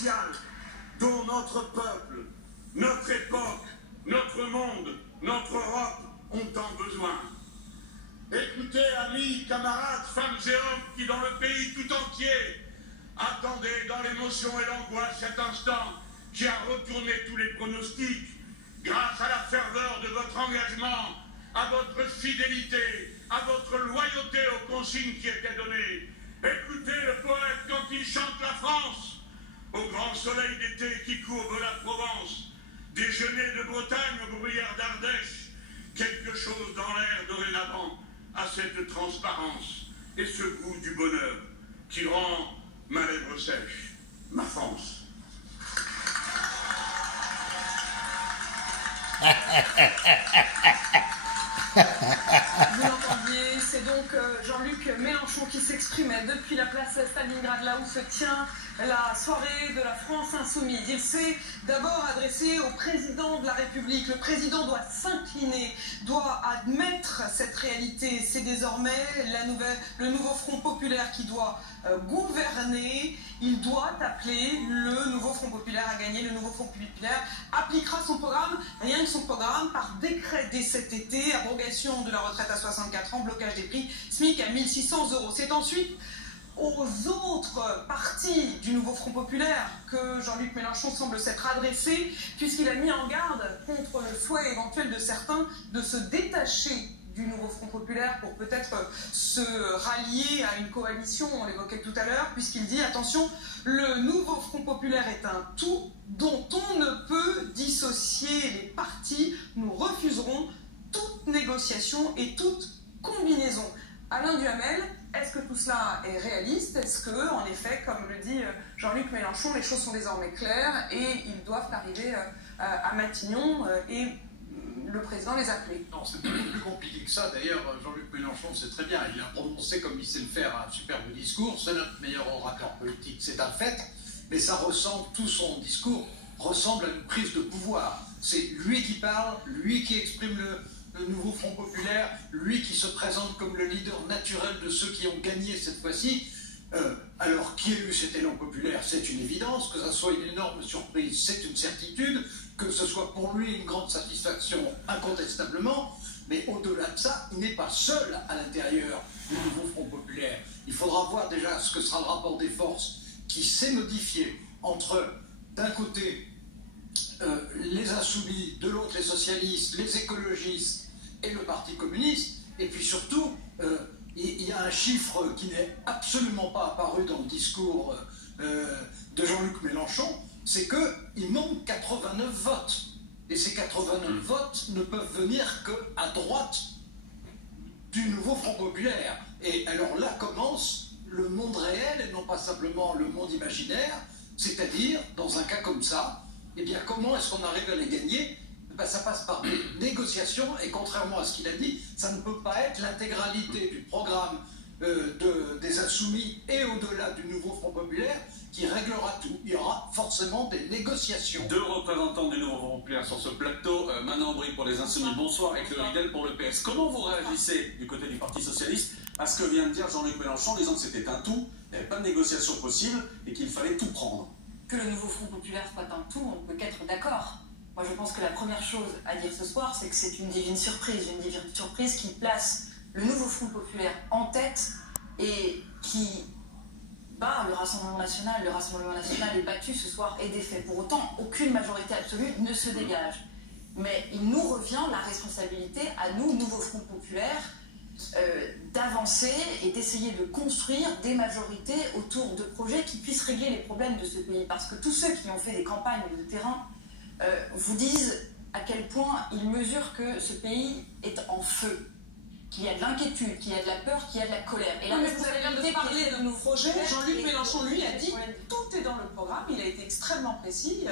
sociale dont notre peuple, notre époque, notre monde, notre Europe ont tant besoin. Écoutez, amis, camarades, femmes et hommes qui, dans le pays tout entier, attendaient dans l'émotion et l'angoisse cet instant qui a retourné tous les pronostics grâce à la ferveur de votre engagement, à votre fidélité, à votre loyauté aux consignes qui étaient données. Écoutez le poète quand il chante la France, au grand soleil d'été qui courbe la Provence, des genêts de Bretagne aux bruyères d'Ardèche, quelque chose dans l'air dorénavant à cette transparence et ce goût du bonheur qui rend ma lèvre sèche, ma France. Vous l'entendiez, c'est donc Jean-Luc Mélenchon qui s'exprimait depuis la place Stalingrad, là où se tient la soirée de la France insoumise. Il s'est d'abord adressé au président de la République. Le président doit s'incliner, doit admettre cette réalité. C'est désormais le nouveau Front populaire qui doit gouverner. Il doit appeler le nouveau Front populaire à gagner. Le nouveau Front populaire appliquera son programme, rien que son programme, par décret dès cet été. Abrogation de la retraite à 64 ans, blocage des prix, SMIC à 1 600 €. C'est ensuite aux autres partis du nouveau Front populaire que Jean-Luc Mélenchon semble s'être adressé, puisqu'il a mis en garde contre le souhait éventuel de certains de se détacher du nouveau Front populaire pour peut-être se rallier à une coalition, on l'évoquait tout à l'heure, puisqu'il dit, attention, le nouveau Front populaire est un tout dont on ne peut dissocier les partis. Nous refuserons toute négociation et toute combinaison. Alain Duhamel, est-ce que tout cela est réaliste? Est-ce que, en effet, comme le dit Jean-Luc Mélenchon, les choses sont désormais claires et ils doivent arriver à Matignon et le président les appeler? Non, c'est beaucoup plus compliqué que ça. D'ailleurs, Jean-Luc Mélenchon sait très bien, il a prononcé comme il sait le faire un superbe discours, c'est notre meilleur orateur politique, c'est un fait, mais ça ressemble, tout son discours ressemble à une prise de pouvoir. C'est lui qui parle, lui qui exprime le nouveau Front populaire, lui qui se présente comme le leader naturel de ceux qui ont gagné cette fois-ci. Alors, qui élu cet élan populaire, c'est une évidence. Que ça soit une énorme surprise, c'est une certitude. Que ce soit pour lui une grande satisfaction, incontestablement. Mais au-delà de ça, il n'est pas seul à l'intérieur du nouveau Front populaire. Il faudra voir déjà ce que sera le rapport des forces qui s'est modifié entre, d'un côté, les insoumis, de l'autre les socialistes, les écologistes et le Parti communiste. Et puis surtout, il y a un chiffre qui n'est absolument pas apparu dans le discours de Jean-Luc Mélenchon, c'est qu'il manque 89 votes. Et ces 89 votes ne peuvent venir qu'à droite du nouveau Front populaire. Et alors là commence le monde réel et non pas simplement le monde imaginaire, c'est-à-dire, dans un cas comme ça, eh bien, comment est-ce qu'on arrive à les gagner? Ben, ça passe par des négociations, et contrairement à ce qu'il a dit, ça ne peut pas être l'intégralité du programme des Insoumis et au-delà du nouveau Front populaire qui réglera tout. Il y aura forcément des négociations. Deux représentants du nouveau Front populaire sur ce plateau, Manon Brie pour les Insoumis, bonsoir, et Claude Ridel pour le PS. Comment vous réagissez du côté du Parti socialiste à ce que vient de dire Jean-Luc Mélenchon, disant que c'était un tout, il n'y avait pas de négociation possible et qu'il fallait tout prendre? Que le nouveau Front populaire soit un tout, on ne peut qu'être d'accord. Moi, je pense que la première chose à dire ce soir, c'est que c'est une divine surprise qui place le nouveau Front populaire en tête et qui bat le Rassemblement national. Le Rassemblement national est battu ce soir et défait. Pour autant, aucune majorité absolue ne se dégage. Mais il nous revient la responsabilité, à nous, nouveau Front populaire, d'avancer et d'essayer de construire des majorités autour de projets qui puissent régler les problèmes de ce pays. Parce que tous ceux qui ont fait des campagnes de terrain vous disent à quel point ils mesurent que ce pays est en feu, qu'il y a de l'inquiétude, qu'il y a de la peur, qu'il y a de la colère. Et là, vous avez l'air de parler de nos projets. Jean-Luc Mélenchon, lui, a dit tout est dans le programme. Il a été extrêmement précis.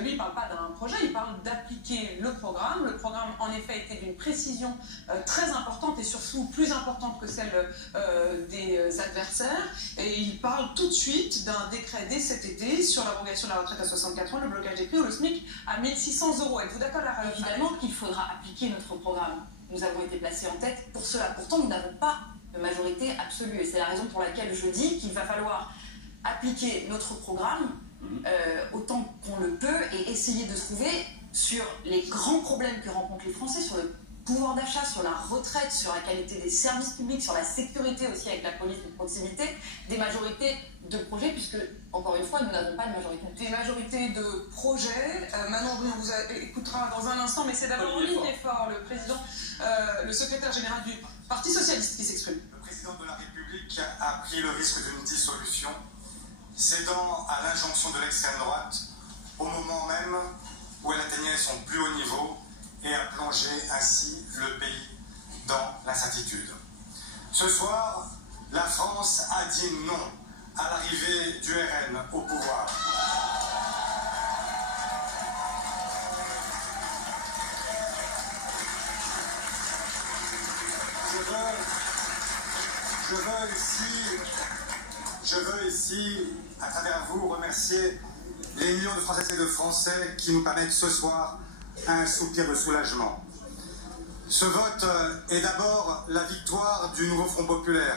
Lui, il ne parle pas d'un projet, il parle d'appliquer le programme. Le programme, en effet, était d'une précision très importante et surtout plus importante que celle des adversaires. Et il parle tout de suite d'un décret dès cet été sur l'abrogation de la retraite à 64 ans, le blocage des prix ou le SMIC à 1 600 €. Êtes-vous d'accord, Lara? Évidemment qu'il faudra appliquer notre programme. Nous avons été placés en tête pour cela. Pourtant, nous n'avons pas de majorité absolue. Et c'est la raison pour laquelle je dis qu'il va falloir appliquer notre programme, autant qu'on le peut et essayer de trouver sur les grands problèmes que rencontrent les Français, sur le pouvoir d'achat, sur la retraite, sur la qualité des services publics, sur la sécurité aussi avec la police de proximité, des majorités de projets, puisque, encore une fois, nous n'avons pas de majorité. Des majorités de projets. Manon, on vous écoutera dans un instant, mais c'est d'abord Olivier Faure, le président, le secrétaire général du Parti Socialiste qui s'exprime. Le président de la République a pris le risque d'une dissolution, cédant à l'injonction de l'extrême droite au moment même où elle atteignait son plus haut niveau et a plongé ainsi le pays dans l'incertitude. Ce soir, la France a dit non à l'arrivée du RN au pouvoir. Je veux ici, à travers vous, remercier les millions de Françaises et de Français qui nous permettent ce soir un soupir de soulagement. Ce vote est d'abord la victoire du nouveau Front populaire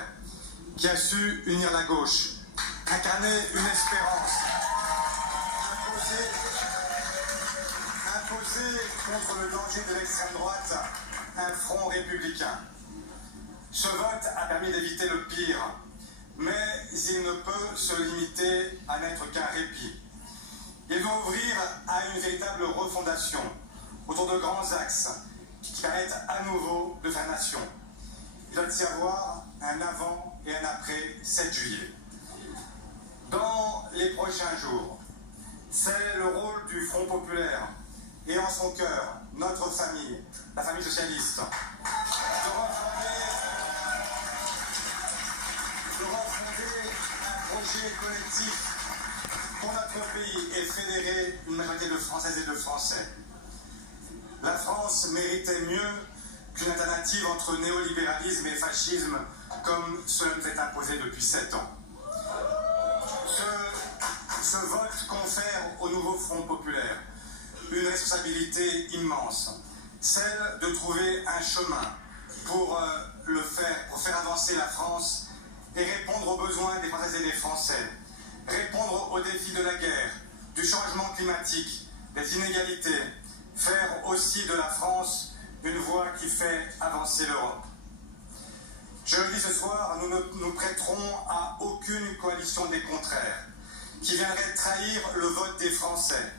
qui a su unir la gauche, incarner une espérance, imposer contre le danger de l'extrême droite un front républicain. Ce vote a permis d'éviter le pire, mais il ne peut se limiter à n'être qu'un répit. Il doit ouvrir à une véritable refondation autour de grands axes qui permettent à nouveau de faire nation. Il doit y avoir un avant et un après 7 juillet. Dans les prochains jours, c'est le rôle du Front populaire et en son cœur, notre famille, la famille socialiste, de refonder un projet collectif pour notre pays et fédérer une majorité de Françaises et de Français. La France méritait mieux qu'une alternative entre néolibéralisme et fascisme comme cela nous est imposé depuis 7 ans. Ce vote confère au nouveau Front populaire une responsabilité immense, celle de trouver un chemin pour faire avancer la France et répondre aux besoins des Françaises et des Français, répondre aux défis de la guerre, du changement climatique, des inégalités, faire aussi de la France une voie qui fait avancer l'Europe. Je le dis ce soir, nous ne nous prêterons à aucune coalition des contraires qui viendrait trahir le vote des Français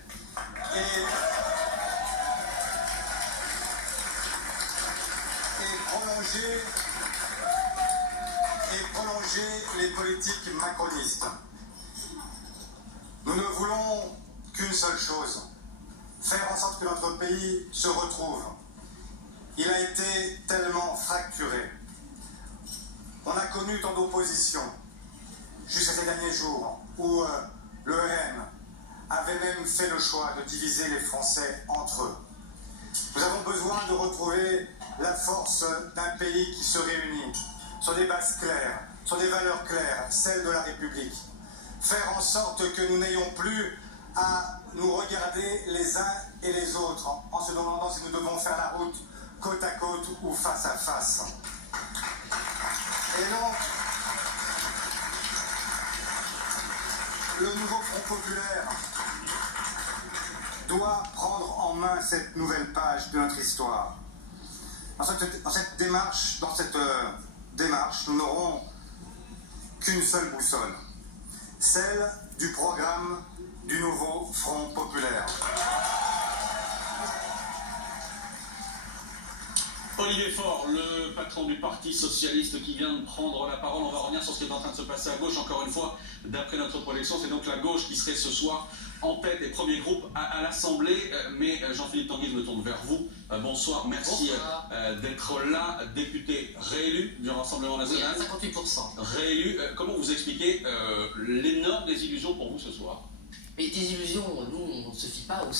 et prolonger les politiques macronistes. Nous ne voulons qu'une seule chose, faire en sorte que notre pays se retrouve. Il a été tellement fracturé. On a connu tant d'oppositions jusqu'à ces derniers jours où le RN avait même fait le choix de diviser les Français entre eux. Nous avons besoin de retrouver la force d'un pays qui se réunit sur des bases claires, sur des valeurs claires, celles de la République. Faire en sorte que nous n'ayons plus à nous regarder les uns et les autres en se demandant si nous devons faire la route côte à côte ou face à face. Et donc, le nouveau Front populaire doit prendre en main cette nouvelle page de notre histoire. Dans cette démarche, nous n'aurons qu'une seule boussole, celle du programme du nouveau Front populaire. Olivier Faure, le patron du Parti Socialiste qui vient de prendre la parole. On va revenir sur ce qui est en train de se passer à gauche. Encore une fois, d'après notre projection, c'est donc la gauche qui serait ce soir en tête et premier groupe à l'Assemblée. Mais Jean-Philippe Tanguy, je me tourne vers vous. Bonsoir, merci d'être là. Député réélu du Rassemblement national. Oui, 58%. Réélu. Comment vous expliquez l'énorme désillusion pour vous ce soir? Mais désillusion, nous, on ne se fie pas aux